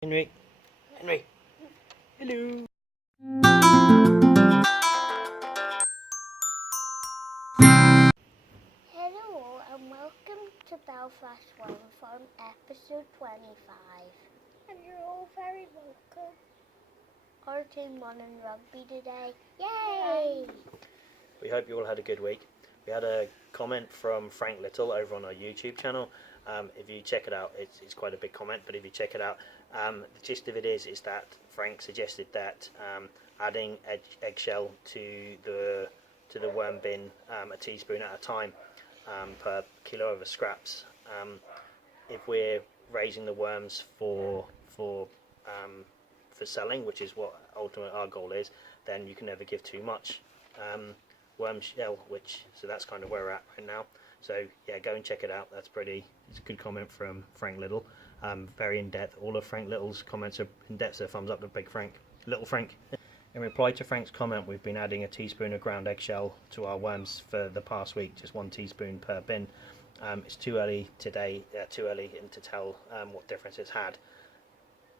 Henry. Henry. Hello. Hello and welcome to Belfast Worm Farm episode 25. And you're all very welcome. Our team won in rugby today. Yay! We hope you all had a good week. We had a comment from Frank Little over on our YouTube channel. If you check it out, it's quite a big comment, but if you check it out, the gist of it is that Frank suggested that adding eggshell to the worm bin, a teaspoon at a time per kilo of the scraps. If we're raising the worms for selling, which is what ultimately our goal is, then you can never give too much worm shell, so that's kind of where we're at right now. So yeah, go and check it out. It's a good comment from Frank Little. Very in depth. All of Frank Little's comments are in depth, so thumbs up to Big Frank, Little Frank. In reply to Frank's comment, we've been adding a teaspoon of ground eggshell to our worms for the past week, just 1 teaspoon per bin. It's too early today, to tell what difference it's had,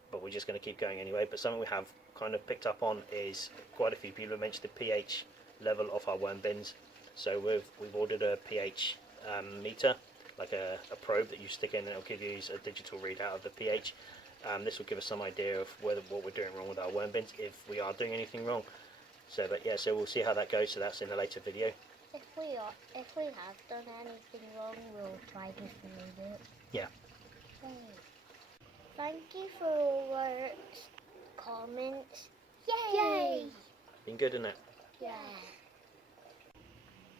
but we're just going to keep going anyway. But something we have kind of picked up on is quite a few people have mentioned the pH level of our worm bins. So we've ordered a pH meter, like a probe that you stick in, and it'll give you a digital readout of the pH. This will give us some idea of what we're doing wrong with our worm bins, if we are doing anything wrong. So we'll see how that goes. So that's in a later video. If we have done anything wrong, we'll try to remove it. Yeah. Yay. Thank you for all our comments. Yay! Been good, isn't it? Yeah.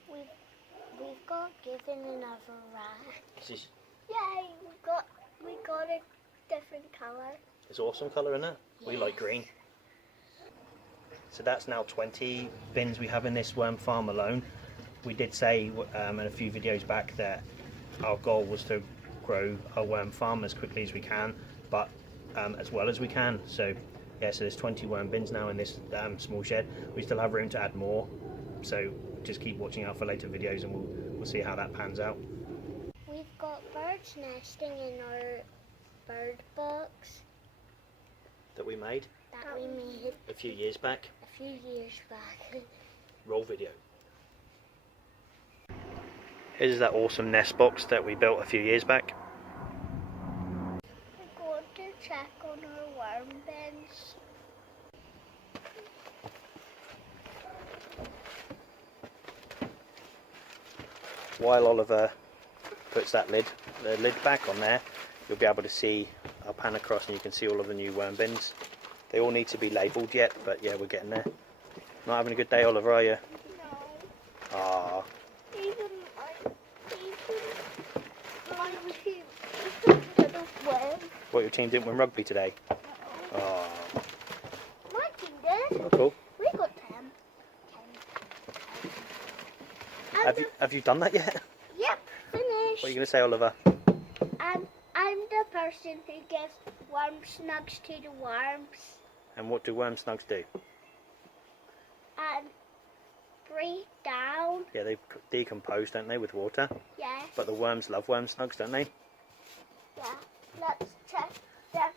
We've got given another rat. Yay! We got a different colour. It's awesome colour, isn't it? Yes. We like green. So that's now 20 bins we have in this worm farm alone. We did say in a few videos back that our goal was to grow our worm farm as quickly as we can, but as well as we can. So yeah, so there's 20 worm bins now in this small shed. We still have room to add more, so just keep watching out for later videos, and we'll see how that pans out. We've got birds nesting in our bird box That we made a few years back. Roll video. Here's that awesome nest box that we built a few years back. We're going to check on our worm bins. While Oliver puts the lid back on there, you'll be able to see, I'll pan across and you can see all of the new worm bins. They all need to be labelled yet, but yeah, we're getting there. Not having a good day, Oliver, are you? No. Ah. Even my team didn't win. What, your team didn't win rugby today? Ah. My team did. Oh, cool. We got 10. Have you done that yet? Yep, finished. What are you going to say, Oliver? And I'm the person who gives worm snugs to the worms. And what do worm snugs do? And breathe down. Yeah, they decompose, don't they, with water? Yes. But the worms love worm snugs, don't they? Yeah. Let's check that.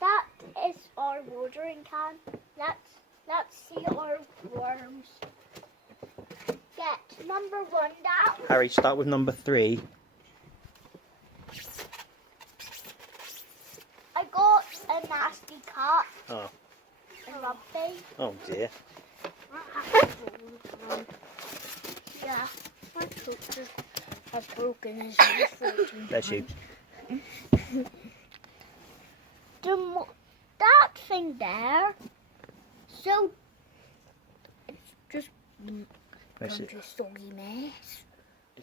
That is our watering can. Let's see our worms. Get number 1 down. Harry, start with number 3. I got a nasty cat. Oh. A rugby. Oh dear. Yeah, my toaster has broken his nose 14 Bless you. That thing there, so it's just Bless it. a soggy mess.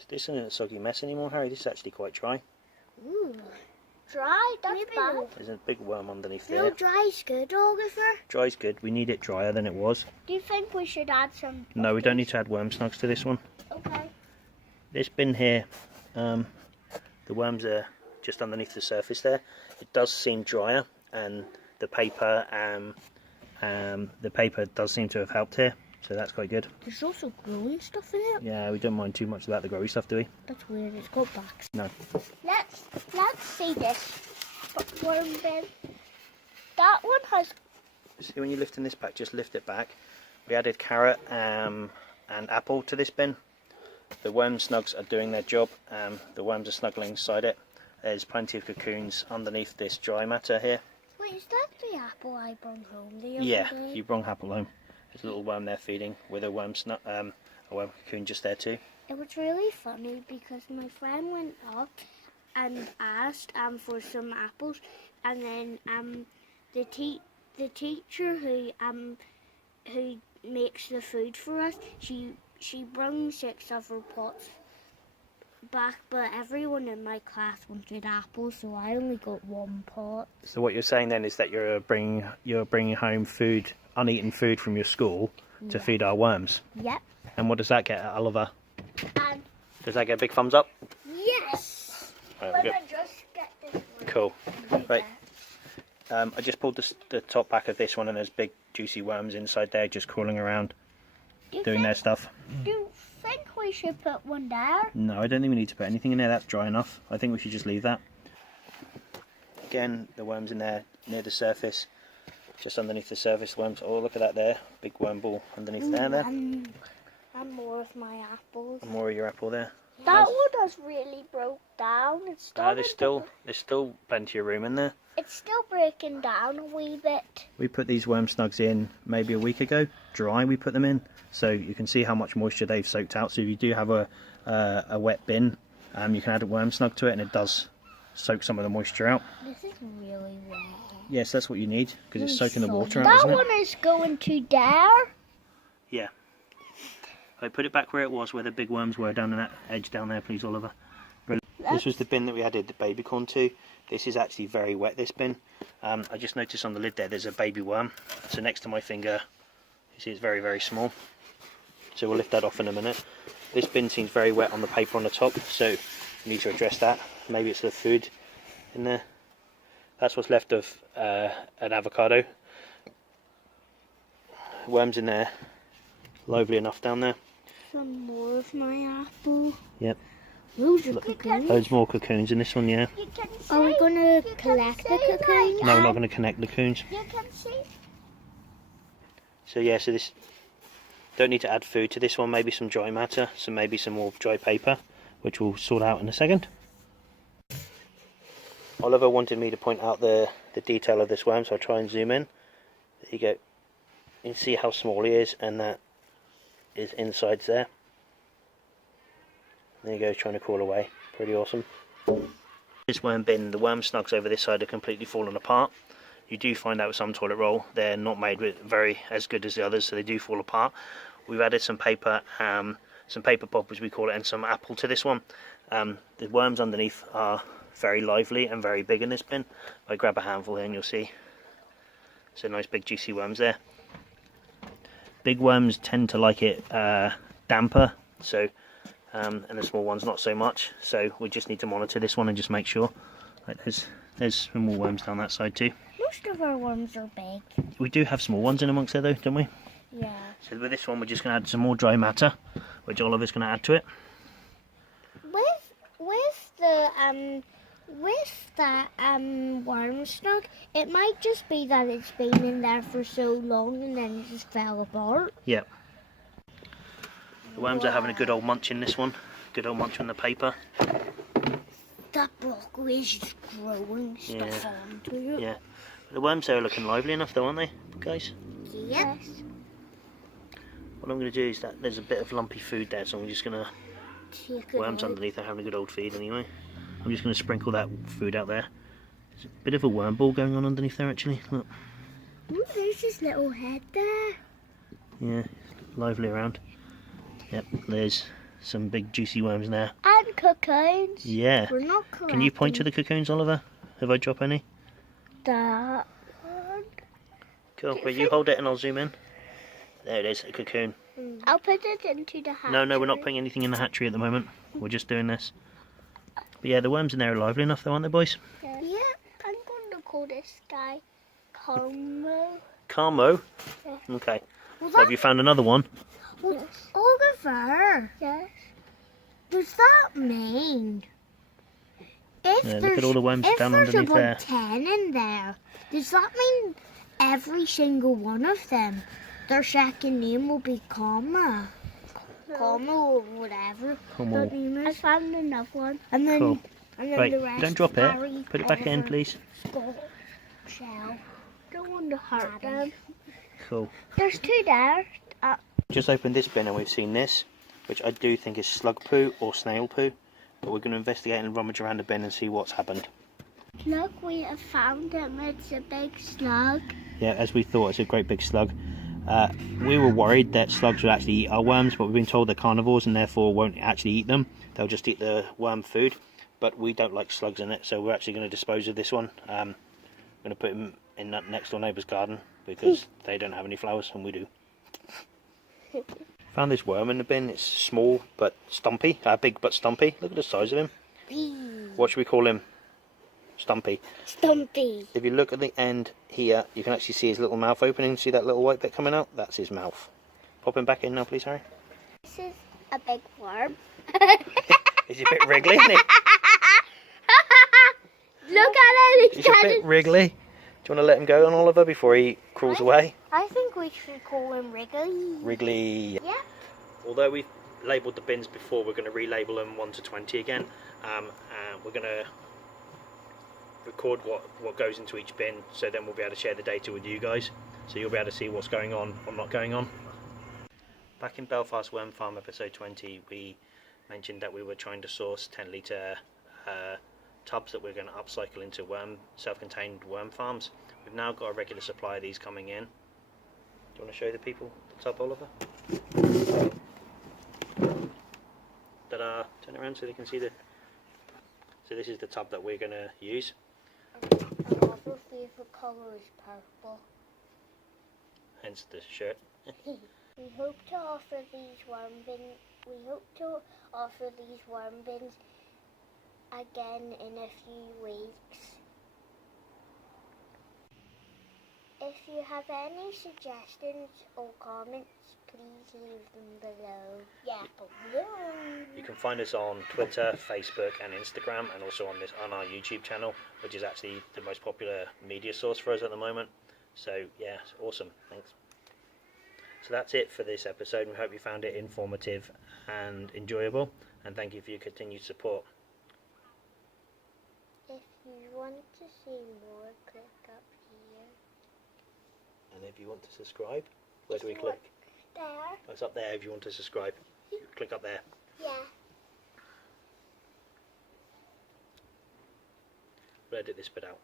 This isn't a soggy mess anymore, Harry. This is actually quite dry. Ooh, dry? That's bad. There's a big worm underneath No, there. dry's good, Oliver. Dry's good. We need it drier than it was. Do you think we should add some? No, we don't need to add worm snugs to this one. Okay. This bin here, the worms are just underneath the surface there. It does seem drier, and the paper does seem to have helped here, so that's quite good. There's also growing stuff in it. Yeah, we don't mind too much about the growy stuff, do we? That's weird. It's got backs. No. Let's see this worm bin. That one has... See, when you're lifting this back, just lift it back. We added carrot and apple to this bin. The worm snugs are doing their job. The worms are snuggling inside it. There's plenty of cocoons underneath this dry matter here. Wait, is that the apple I brought home the other day? You brought apple home. There's a little worm there feeding with a worm cocoon just there too. It was really funny because my friend went up and asked for some apples, and then the teacher who makes the food for us, she brought 6 of her pots back, but everyone in my class wanted apples, so I only got 1 pot. So what you're saying then is that you're bringing home food, uneaten food from your school to feed our worms. Yep. And what does that get, Oliver? And Does that get a big thumbs up? yes. Right, Let me just get this one. cool. Right. I just pulled the top back of this one, and there's big juicy worms inside there just crawling around doing their stuff. Do you think we should put one there? No, I don't think we need to put anything in there. That's dry enough. I think we should just leave that. Again, the worms in there near the surface, just underneath the surface. Worms. Oh, look at that there. Big worm ball underneath there. And more of my apples. And more of your apple there. That one has really broke down. It's There's still plenty of room in there. It's still breaking down a wee bit. We put these worm snugs in maybe a week ago. Dry, we put them in, so you can see how much moisture they've soaked out. So if you do have a wet bin, you can add a worm snug to it, and it does soak some of the moisture out. This is really wet. Yes, that's what you need, because it's soaking the water out, That isn't it? one is going to there. Yeah. I put it back where it was, where the big worms were, down in that edge down there, please, Oliver. This was the bin that we added the baby corn to. This is actually very wet, this bin. I just noticed on the lid there's a baby worm. So next to my finger, you see it's very, very small. So we'll lift that off in a minute. This bin seems very wet on the paper on the top, so we need to address that. Maybe it's the food in there. That's what's left of an avocado. Worms in there. Lively enough down there. Some more of my apple. Yep. Those are cocoons. Loads more cocoons in this one, yeah. Are we going to collect the cocoons? No, we're not going to connect the cocoons. You can see. So yeah, so this, don't need to add food to this one. Maybe some dry matter, so maybe some more dry paper, which we'll sort out in a second. Oliver wanted me to point out the detail of this worm, so I'll try and zoom in. There you go. You can see how small he is, and that is inside there. There you go, trying to crawl away. Pretty awesome. This worm bin, the worm snugs over this side are completely fallen apart. You do find out with some toilet roll, they're not made with as good as the others, so they do fall apart. We've added some paper pop, as we call it, and some apple to this one. The worms underneath are very lively and very big in this bin. If I grab a handful here and you'll see. So nice big juicy worms there. Big worms tend to like it damper, so and the small ones not so much. So we just need to monitor this one and just make sure. Right, there's some more worms down that side too. Most of our worms are big. We do have small ones in amongst there though, don't we? Yeah. So with this one we're just going to add some more dry matter, which Oliver's going to add to it. With that worm snug, it might just be that it's been in there for so long and then it just fell apart. Yep. The worms are having a good old munch in this one. Good old munch on the paper. That broccoli is just growing stuff onto it. Yeah. The worms there are looking lively enough though, aren't they, guys? Yes. What I'm going to do is that there's a bit of lumpy food there, so I'm just going to... Take it Worms out. underneath are having a good old feed anyway. I'm just going to sprinkle that food out there. There's a bit of a worm ball going on underneath there actually. Look. Ooh, there's his little head there. Yeah, lively around. Yep, there's some big juicy worms there. And cocoons. Yeah. We're not collecting Can you point to the cocoons, Oliver? Have I dropped any? that one. Cool. Well, you hold it and I'll zoom in. There it is, a cocoon. I'll put it into the hatchery. No, we're not putting anything in the hatchery at the moment. We're just doing this. But yeah, the worms in there are lively enough though, aren't they, boys? Yeah, I'm going to call this guy Carmo. Carmo? Yeah. Okay. Was Well, have you found another one? Yes. Oliver. Yes. Does that mean Yeah, look at all the worms down underneath there. If there's about 10 in there, does that mean every single one of them, their second name will be Comma? No. Comma or whatever. Comma. I found another one. And then, Cool. and then Right, the rest don't drop Harry, it. Put it back in, please. Shell. Don't want to hurt them. Cool. There's 2 there. Just opened this bin and we've seen this, which I do think is slug poo or snail poo. But we're going to investigate and rummage around the bin and see what's happened. Look, we have found him. It's a big slug. Yeah, as we thought, it's a great big slug. We were worried that slugs would actually eat our worms, but we've been told they're carnivores and therefore won't actually eat them. They'll just eat the worm food. But we don't like slugs in it, so we're actually going to dispose of this one. I'm going to put him in that next door neighbour's garden because they don't have any flowers and we do. Found this worm in the bin. It's small but stumpy, big but stumpy. Look at the size of him. What should we call him? Stumpy. Stumpy. If you look at the end here, you can actually see his little mouth opening. See that little white bit coming out? That's his mouth. Pop him back in now, please, Harry. This is a big worm. He's a bit wriggly, isn't he? Look at it. He's a bit wriggly. Do you want to let him go on, Oliver, before he crawls away? I think we should call him Wriggly. Wriggly. Yeah. Although we've labelled the bins before, we're going to relabel them 1 to 20 again. And we're going to record what goes into each bin, so then we'll be able to share the data with you guys. So you'll be able to see what's going on or not going on. Back in Belfast Worm Farm episode 20, we mentioned that we were trying to source 10-litre tubs that we're going to upcycle into self-contained worm farms. We've now got a regular supply of these coming in. Do you want to show the people the tub, Oliver? Ta-da! Turn it around so they can see the... So this is the tub that we're going to use. Our other favourite colour is purple. Hence the shirt. We hope to offer these worm bins. We hope to offer these worm bins again in a few weeks. If you have any suggestions or comments, please leave them below. Yeah, below. You can find us on Twitter, Facebook and Instagram, and also on our YouTube channel, which is actually the most popular media source for us at the moment. So yeah, it's awesome. Thanks. So that's it for this episode. We hope you found it informative and enjoyable, and thank you for your continued support. If you want to see more, click up here. And if you want to subscribe, where do we click? There. Oh, it's up there if you want to subscribe. Click up there. Yeah. We'll edit this bit out.